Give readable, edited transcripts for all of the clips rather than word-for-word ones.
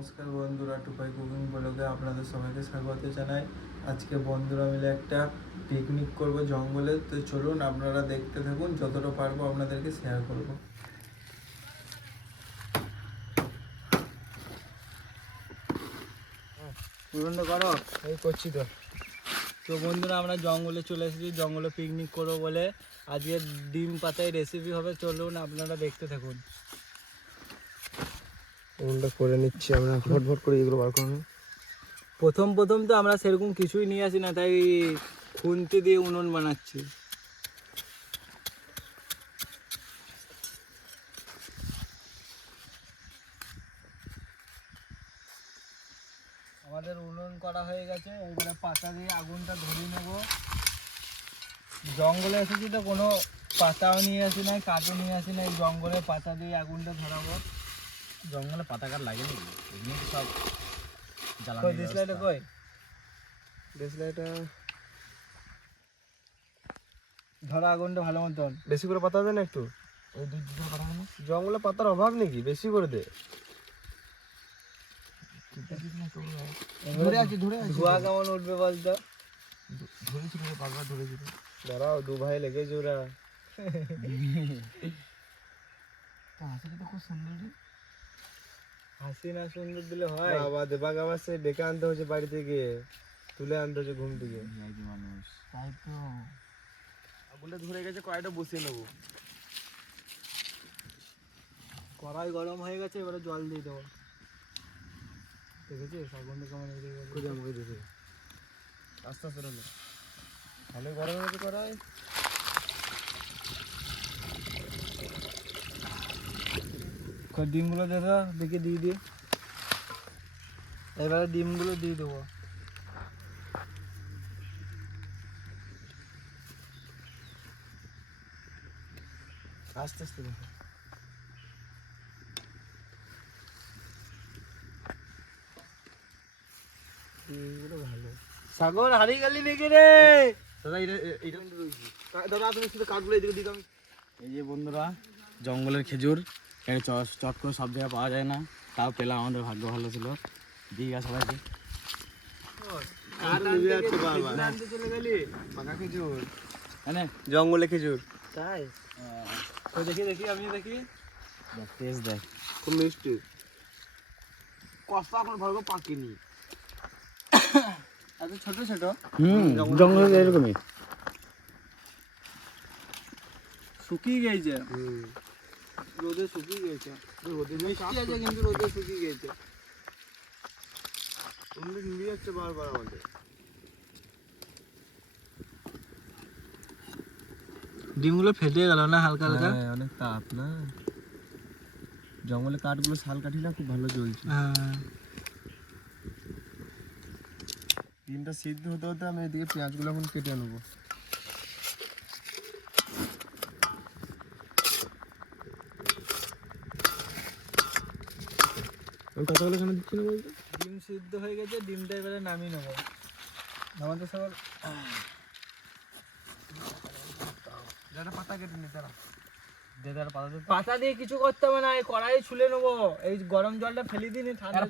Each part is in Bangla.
নমস্কার বন্ধুরা, টুপাই কুকিং ব্লগে আপনাদের সবাইকে স্বাগত জানাই। আজকে বন্ধুরা মিলে একটা পিকনিক করব জঙ্গলে। তো চলুন আপনারা দেখতে থাকুন, যতটা পারবো আপনাদেরকে শেয়ার করব। পূর্ণ করো, এই করছি তো। তো বন্ধুরা আমরা জঙ্গলে চলে এসেছি, জঙ্গলে পিকনিক করবো বলে। আজকে ডিম পাতায় রেসিপি হবে, চলুন আপনারা দেখতে থাকুন। উনুনটা করে নিচ্ছি আমরা, ভট করে এগুলো বার করবো। প্রথম তো আমরা সেরকম কিছুই নিয়ে আসি না, তাই খুন্তি দিয়ে উনুন বানাচ্ছি। আমাদের উনুন করা হয়ে গেছে, এবারে পাতা দিয়ে আগুনটা ধরিয়ে নেব। জঙ্গলে এসেছি তো কোনো পাতাও নিয়ে আসি নাই, কাঠও নিয়ে আসি নাই, জঙ্গলে পাতা দিয়ে আগুনটা ধরাবো। জঙ্গলে পাতা কাঠ লাগে নাকি? এমনি সব কই ডিসলাইটটা কই? দেশলাইটা ধরা আগুনটা ভালো মতন। বেশি করে পাতা দে না একটু। ওই দুই দুটো পাতা না, জঙ্গলে পাতার অভাব নাকি? বেশি করে দে। ধরে আছি ধোঁয়া কেমন উঠবে বলতো? ধরেছিল পাতা, ধরেছিল। দাঁড়াও, দু ভাই লেগেছে ওরা। হাসিটা খুব সুন্দর রে। হাসি না সুন্দর দিলে হয়? বাবা দেবাগ আমার সে ডেকে আনতে হচ্ছে বাড়ি থেকে, তুলে আনতে হচ্ছে ঘুম থেকে। মানুষ তাই তো। আগুনটা ধরে গেছে, কড়াইটা বসিয়ে নেবো। কড়াই গরম হয়ে গেছে, এবারে জল দিয়ে দেবো। দেখেছিস আগুনটা কেমন হয়ে গেছে? খুঁজে আমাকে দেখে আস্তে আস্তে রাখো। ভালো গরম হয়েছে কড়াই। ডিমগুলো দেখো, দেখে দিয়ে দিই। এবারে ডিমগুলো দিয়ে দেবো। আস্তে আস্তে দেখো। ডিমগুলো ভালো। সাগর হারিয়ে গেলি নাকি রে? দাদা এটা রয়েছে। দাদা তুমি শুধু কাঠগুলো এদিকে দিতাম। এই যে বন্ধুরা, জঙ্গলের খেজুর এটা চট করে সব জায়গায় পাওয়া যায় না, তাও পেলাম, আমাদের ভাগ্য ভালো ছিল। দিয়ে গেছে সবাইকে। চলে গেলি পাকা খেজুর, হ্যাঁ জঙ্গলে খেজুর। তাই? তো দেখি দেখি, আমি দেখি। টেস্ট দেখ, খুব মিষ্টি। কষ্ট এখন ভালো পাকেনি। এত ছোট ছোট? জঙ্গলে এরকমই শুকিয়ে গেছে। রোদে শুকিয়ে গেছে। রোদে মিষ্টি আছে কিন্তু রোদে শুকিয়ে গেছে। তুমি নিয়ে যাচ্ছে বারবার আমাদের। ডিমগুলো ফেটে গেল না হালকা হালকা? হ্যাঁ, অনেক তাপ না। জঙ্গলে কাঠগুলো শাল কাঠি না, খুব ভালো জ্বলছে। হ্যাঁ। ডিমটা সিদ্ধ হতে হতে আমি এদিকে পেঁয়াজগুলো এখন কেটে নেবো। ওই কথাগুলো কেন দিচ্ছি না বলতো? ডিম সিদ্ধ হয়ে গেছে, ডিমটা এবারে নামিয়ে নেবো। নামাতে সবার যারা পাতা কেটে নি তারা পাতা দিয়ে কিছু করতে হবে না, এই কড়াই ছুলে নেবো। এই গরম জলটা ফেলে দিন, ঠান্ডা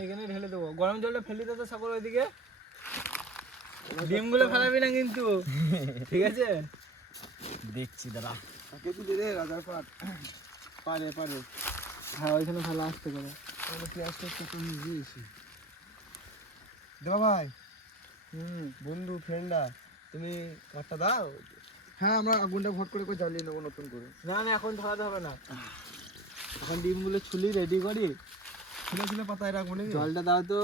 এইখানে ঢেলে দেবো। গরম জলটা ফেলে দিতে সকল ওইদিকে। ডিমগুলো ফেলাবি না কিন্তু, ঠিক আছে? দেখছি দাঁড়া। কেটে দে রে রাজার পাট। পারে পারে। হ্যাঁ, ওইখানে ফেলা আসতে করে। তাহলে পেঁয়াজটা একটু নিয়ে দিয়েছি। দেবা ভাই, বন্ধু ফ্রেন্ডা, তুমি কাঠটা দাও। হ্যাঁ, আমরা আগুনটা ভট করে জ্বালিয়ে নেবো নতুন করে। না না, এখন ধরাতে হবে না, এখন ডিমগুলো ছুলি রেডি করি। ছিলে ছিলে পাতায় রাখবো নাকি? জলটা দাও তো।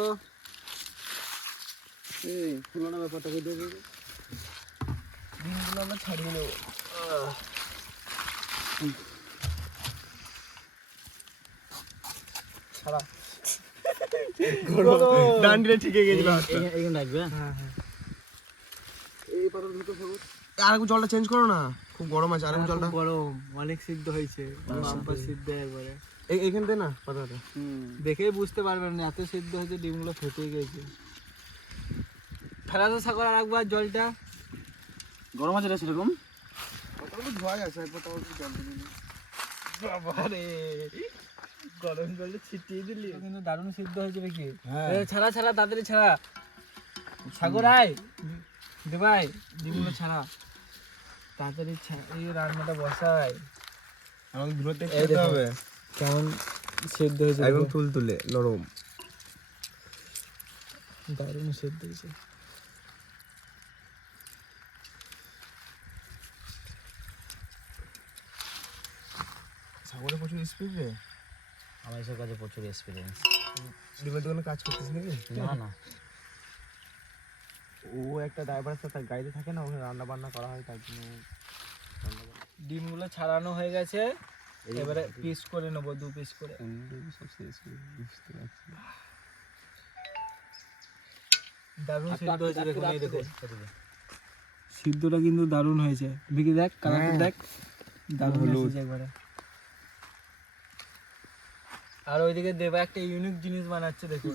এই পুরোনো ব্যাপারটাকে দিয়ে দেবে। ডিমগুলো আমরা ছাড়িয়ে নেবো। ছাড়া ডান্ডিটা ঠিকই গেছিল। এখানে রাখবে। হ্যাঁ হ্যাঁ, এই পাতার ভিতর থাকুক। আর একটু জলটা চেঞ্জ করো না, খুব গরম আছে। আর একটু জলটা গরম, অনেক সিদ্ধ হয়েছে, বাম্পার সিদ্ধ একবারে। এইখান দে না পাতাটা। দেখেই বুঝতে পারবেন না এত সিদ্ধ হয়েছে, ডিমগুলো ফেটে গেছে। ফেলা তো সাগর আর একবার জলটা। গরম আছে রে সেরকম। পাতাগুলো ধোয়া গেছে, একবার তাও একটু জল দিয়ে দিন। বাবারে, গরম জলে ছিটিয়ে দিলি কিন্তু দারুণ সিদ্ধ হয়েছে নাকি? হ্যাঁ। ছাড়া ছাড়া তাড়াতাড়ি ছাড়া, সাগর আয় দে ভাই, ডিমগুলো ছাড়া তাড়াতাড়ি, এই রান্নাটা বসাই। আমাকে ধুলোতে এই খেতে দেখো। হবে কেমন সিদ্ধ হয়েছে একদম দেখো। তুলতুলে নরম। দারুণ সিদ্ধ হয়েছে। সাগরে প্রচুর স্পিড রে। আমার এসব কাজে প্রচুর এক্সপিরিয়েন্স। ডিমের দোকানে কাজ করতিস নাকি? না না, ও একটা ড্রাইভারের সাথে গাড়িতে থাকে না, ওখানে রান্না বান্না করা হয় তার জন্য। ডিমগুলো ছাড়ানো হয়ে গেছে, এবারে পিস করে নেবো, 2 পিস করে। দারুণ সিদ্ধ হয়েছে দেখুন, এই দেখুন সিদ্ধটা কিন্তু দারুণ হয়েছে। ভিকি দেখ, কালারটা হ্যাঁ। দেখ, দারুণ হলুদ। হয়েছে একবারে। আর ওইদিকে দেবা একটা ইউনিক জিনিস বানাচ্ছে দেখুন।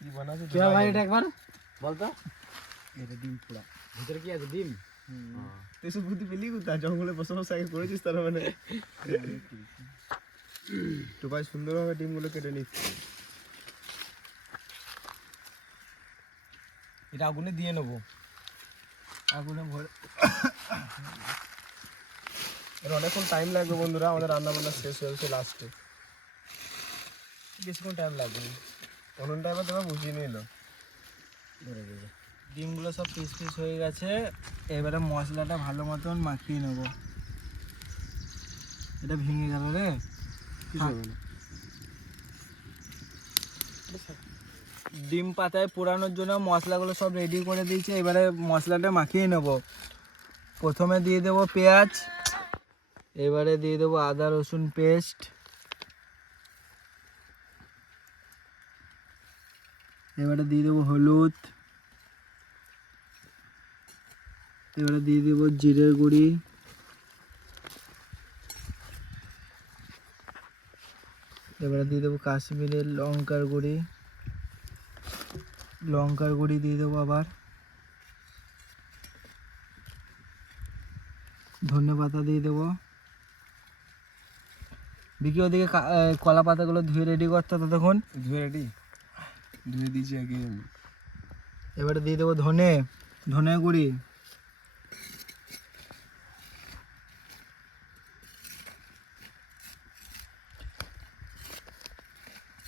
কি বানাচ্ছে? কি ভাই এটা একবার বলতো এটা ডিম পোড়া। ভিতরে কি আছে? ডিম। তুই সব বুদ্ধি পেলি কোথায়? জঙ্গলে বসে বসে আগে করেছিস তার মানে? তো ভাই সুন্দরভাবে ডিমগুলো কেটে নিচ্ছি। এটা আগুনে দিয়ে নেবো। আগুনে ভরে এর অনেকক্ষণ টাইম লাগবে বন্ধুরা, আমাদের রান্না বান্না শেষ হয়েছে লাস্টে। বেশিক্ষণ টাইম লাগবে না। উনুনটা এবার তোমার বুঝিয়ে নিল। ধরে দিয়েছে। ডিমগুলো সব পিস পিস হয়ে গেছে, এবারে মশলাটা ভালো মতন মাখিয়ে নেব। এটা ভেঙে গেল রে। থাক। ডিম পাতায় পোড়ানোর জন্য মশলাগুলো সব রেডি করে দিয়েছে, এবারে মশলাটা মাখিয়ে নেব। প্রথমে দিয়ে দেব পেঁয়াজ, এবারে দিয়ে দেবো আদা রসুন পেস্ট, এবারে দিয়ে দেবো হলুদ, এবারে দিয়ে দেবো জিরের গুঁড়ি, এবারে দিয়ে দেবো কাশ্মীরের লঙ্কার গুঁড়ি, লঙ্কার গুঁড়ি দিয়ে দেবো আবার, ধনে পাতা দিয়ে দেবো। বিকি ওদিকে কলা পাতাগুলো ধুয়ে রেডি করতে ততক্ষণ। ধুয়ে রেডি, ধুয়ে দিয়েছি আগে। এবারে দিয়ে দেবো ধনে গুঁড়ি,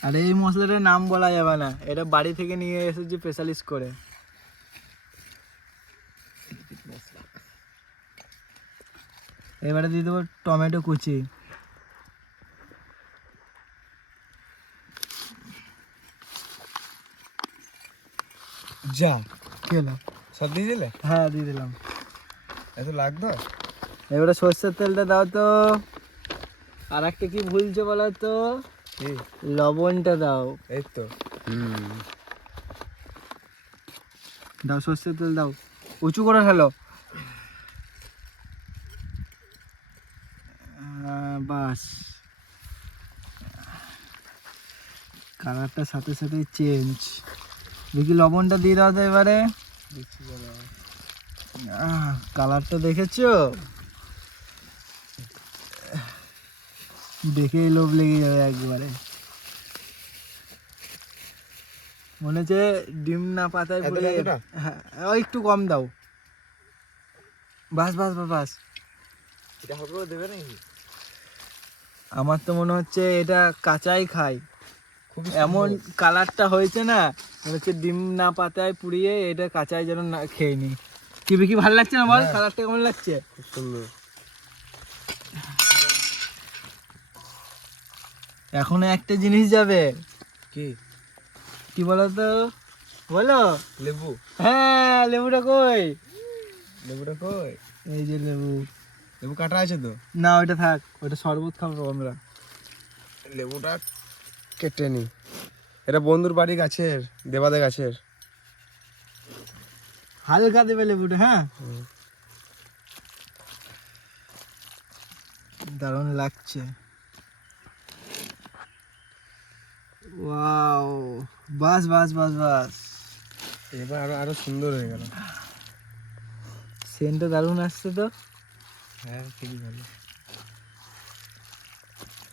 আর এই মশলাটার নাম বলা যাবে না, এটা বাড়ি থেকে নিয়ে এসেছি স্পেশালিস্ট করে। এবারে দিয়ে দেবো টমেটো কুচি, যা কি হলো? সব দিয়ে দিলে? হ্যাঁ দিয়ে দিলাম। এত লাগতো? এবারে সর্ষের তেলটা দাও তো। আর একটা কি ভুলছে বলো তো, কি? লবণটা দাও। এই তো। দাও সর্ষের তেল দাও, উঁচু করে ফেলো। বাস, কালারটা সাথে সাথে চেঞ্জ। দেখি লবণটা দিয়ে দাও তো এবারে। কালারটা দেখেছো? দেখেই লোভ লেগে যাবে একবারে। মনে হচ্ছে ডিম না পাতায় পুড়ে। এতটা? হ্যাঁ, ওই একটু কম দাও। বাস বাস বাস বাস। এটা হবে করে দেবে নাকি? আমার তো মনে হচ্ছে এটা কাঁচাই খাই, খুবই এমন কালারটা হয়েছে না, মনে হচ্ছে ডিম না পাতায় পুড়িয়ে এটা কাঁচাই যেন না খেয়ে নি। কি বেশি ভালো লাগছে না বল? হ্যাঁ। কালারটা কেমন লাগছে? খুব সুন্দর। এখনো একটা জিনিস যাবে। কি? কি বলো তো, বলো। লেবু? হ্যাঁ, লেবুটা কই? লেবুটা কই? এই যে লেবু। লেবু কাটা আছে তো? না ওইটা থাক, ওইটা শরবত খাবো আমরা। লেবুটা কেটে নি। এটা বন্ধুর বাড়ি গাছের, দেবাদে গাছের। হালকা দেবে লেবুটা, হ্যাঁ। দারুণ লাগছে। ওয়াও, বাস বাস বাস বাস। এবার আরো আরো সুন্দর হয়ে গেল। সেন্টটা দারুণ আসছে তো। হ্যাঁ, খুবই ভালো।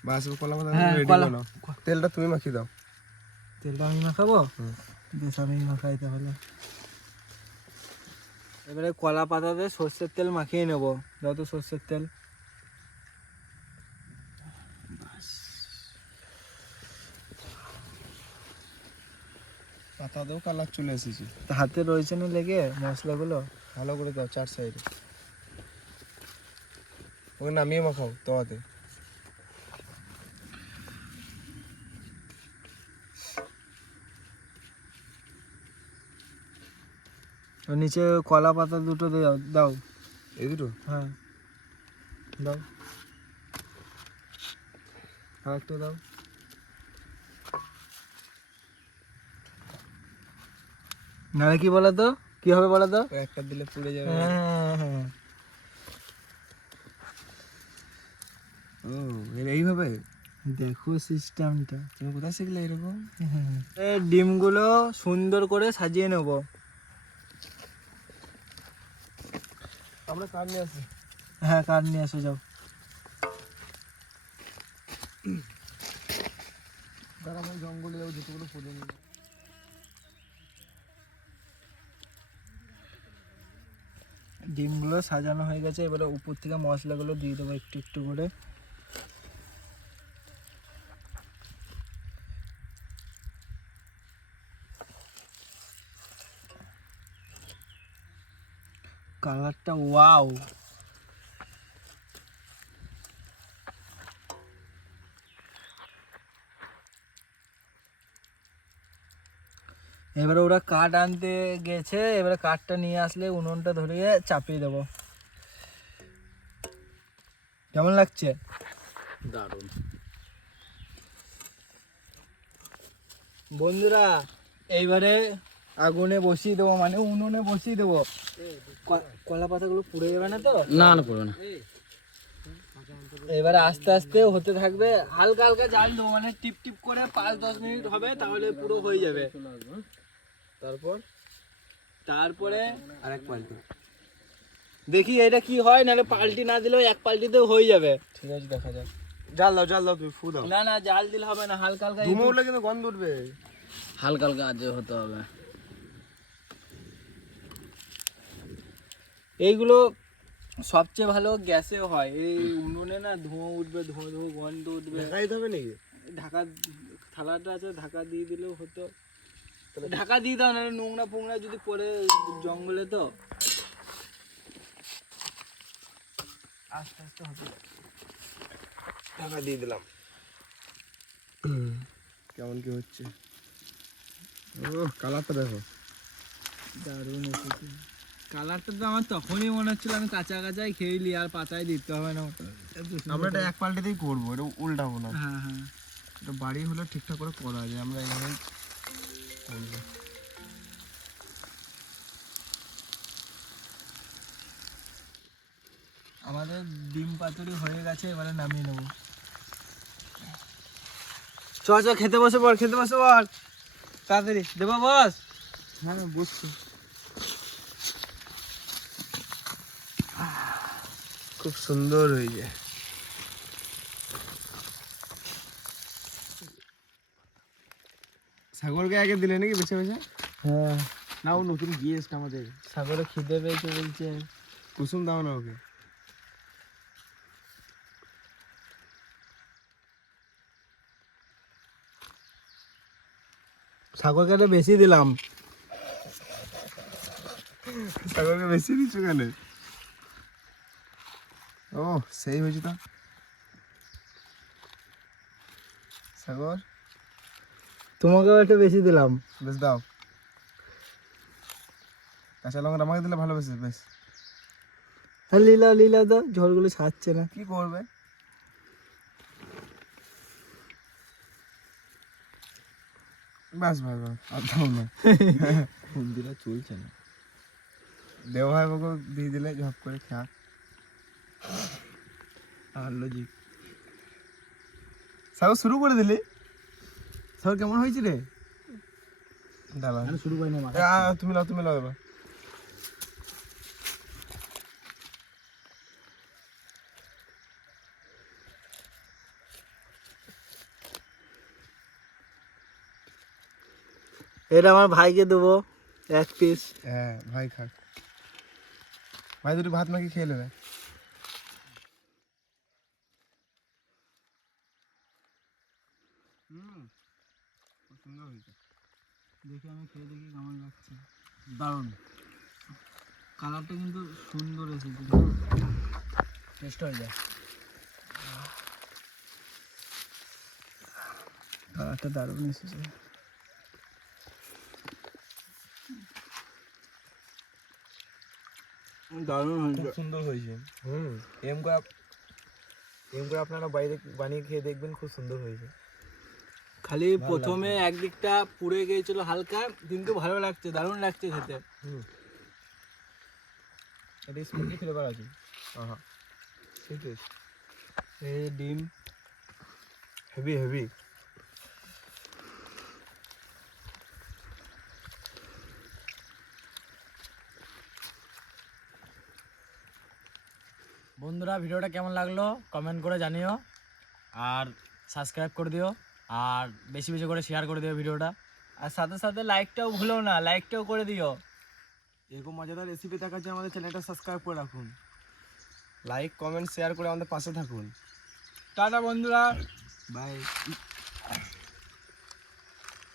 বাস কলা পাতা হ্যাঁ, রেডি কলা। করো, তেলটা তুমি মাখিয়ে দাও। তেলটা আমি মাখাবো, বেশ আমি মাখাই তাহলে। এবারে কলা পাতাতে সর্ষের তেল মাখিয়ে নেবো, যত সর্ষের তেল। পাতাতেও কালার চলে এসেছে। তা হাতে রয়েছে না লেগে মশলাগুলো। ভালো করে দাও চার সাইডে, ওকে নামিয়ে মাখাও তোয়াতে। আর নিচে কলা পাতা দুটো দাও দাও। এই দুটো হ্যাঁ দাও, আর একটু দাও। নাহলে কি বলো তো, কি হবে বলো তো? ওই একটা দিলে পুড়ে যাবে। হ্যাঁ, ও এইভাবে দেখো সিস্টেমটা। তুমি কোথায় শিখলে এরকম? ডিমগুলো সুন্দর করে সাজিয়ে নেব। আমরা কার নিয়ে আসি। হ্যাঁ, কাঠ নিয়ে এসে যাও। দাঁড়া আমি জঙ্গলে যাবো, জুতোগুলো খুলে নিই। ডিমগুলো সাজানো হয়ে গেছে, এবারে উপর থেকে মশলাগুলো দিয়ে দেবো একটু একটু করে। কালারটা ওয়াও! এবারে ওরা কাঠ আনতে গেছে, এবারে কাঠটা নিয়ে আসলে উনুনটা ধরিয়ে চাপিয়ে দেবো। কেমন লাগছে? দারুণ। বন্ধুরা এইবারে আগুনে বসিয়ে দেবো, মানে উনুনে বসিয়ে দেবো। কলা পাতাগুলো পুড়ে যাবে না তো? না না পড়বে না। এবারে আস্তে আস্তে হতে থাকবে, হালকা হালকা জাল দেবো, মানে টিপ টিপ করে 5-10 মিনিট হবে, তাহলে পুরো হয়ে যাবে। তারপরে আরেক পাল্টি। দেখি এটা কি হয়, নাহলে পাল্টি না দিলেও এক পাল্টিতেও হয়ে যাবে। ঠিক আছে, দেখা যাক। জাল দাও তুমি, ফু দাও। না না, জাল দিলে হবে না, হালকা হালকা ধুমো উঠলে কিন্তু গন্ধ উঠবে। হালকা হালকা আজে হতে হবে। এইগুলো সবচেয়ে ভালো গ্যাসে হয়, এই উনুনে না ধোঁয়া উঠবে, ধোঁয়া ধোঁয়া গন্ধ উঠবে। দেখাই হবে নাকি? ঢাকা থালাটা আছে, ঢাকা দিয়ে দিলেও হতো। ঢাকা দিয়ে দাও, না নোংরা ফোংরা যদি পড়ে জঙ্গলে তো। আস্তে আস্তে হতে ঢাকা দিয়ে দিলাম। কেমন কি হচ্ছে? ও কালারটা দেখো, দারুণ এসেছে। কালারটা তো আমার তখনই মনে হচ্ছিল আমি কাঁচা কাঁচাই খেয়েলি, আর পাতায় দিতে হবে না। আমরা এটা এক পাল্টিতেই করবো, এটা উল্টাবো না। হ্যাঁ হ্যাঁ, এটা বাড়ি হলে ঠিকঠাক করে করা যায়, আমরা এখানে করবো। আমাদের ডিম পাতুরি হয়ে গেছে, এবারে নামিয়ে নেবো। চ চ, খেতে বসে পড়, খেতে বসে পড় তাড়াতাড়ি। দেবো বস? হ্যাঁ বুঝছি। খুব সুন্দর হয়েছে। সাগরকে আগে দিলে নাকি বেছে বেছে? হ্যাঁ, না, ও নতুন গিয়েছে আমাদের। সাগরে খিদে পেয়েছে বলছে। কুসুম দাও না ওকে। সাগরকে একটা বেশি দিলাম। সাগরকে বেশি দিচ্ছ কেন? ও সেই হয়েছে তো। সাগর তোমাকেও একটা বেশি দিলাম। বেশ দাও। কাঁচা লঙ্কা আমাকে দিলে ভালো, বেশ বেশ। হ্যাঁ, লীলা লীলা তো ঝোলগুলো ছাড়ছে না। কি করবে? বাস বাস বাস, আর দাও না। দিলে চলছে না। দেও ভাই ওকে দিয়ে দিলে ঝপ করে খা। আর লজিক। সাগর শুরু করে দিলি? সাগর কেমন হয়েছে রে? দাঁড়া, শুরু করিনি তুমি লাও এবার। এটা আমার ভাইকে দেবো 1 পিস। হ্যাঁ ভাই খাক, ভাই দুটো ভাত মাখি খেয়ে নেবে। খুব সুন্দর হয়েছে। দেখি আমি খেয়ে দেখি কেমন লাগছে। দারুণ, কালারটা কিন্তু সুন্দর এসেছে, টেস্ট হয়ে যায়। কালারটা দারুণ এসেছে। দারুণ হয়েছে, খুব সুন্দর হয়েছে। এম করে আপনারা বাইরে বানিয়ে খেয়ে দেখবেন, খুব সুন্দর হয়েছে। খালি প্রথমে একদিকটা পুড়ে গিয়েছিল হালকা, কিন্তু ভালো লাগছে, দারুণ লাগছে খেতে। এটা স্মোকি ফ্লেভার আছে। হ্যাঁ ঠিক আছে। এই ডিম হেভি হেভি। বন্ধুরা, ভিডিওটা কেমন লাগলো কমেন্ট করে জানিও, আর সাবস্ক্রাইব করে দিও, আর বেশি বেশি করে শেয়ার করে দিও ভিডিওটা, আর সাথে সাথে লাইকটাও ভুলো না, লাইকটাও করে দিও। এরকম মজাদার রেসিপি দেখার জন্য আমাদের চ্যানেলটা সাবস্ক্রাইব করে রাখুন। লাইক কমেন্ট শেয়ার করে আমাদের পাশে থাকুন। টাটা বন্ধুরা, বাই।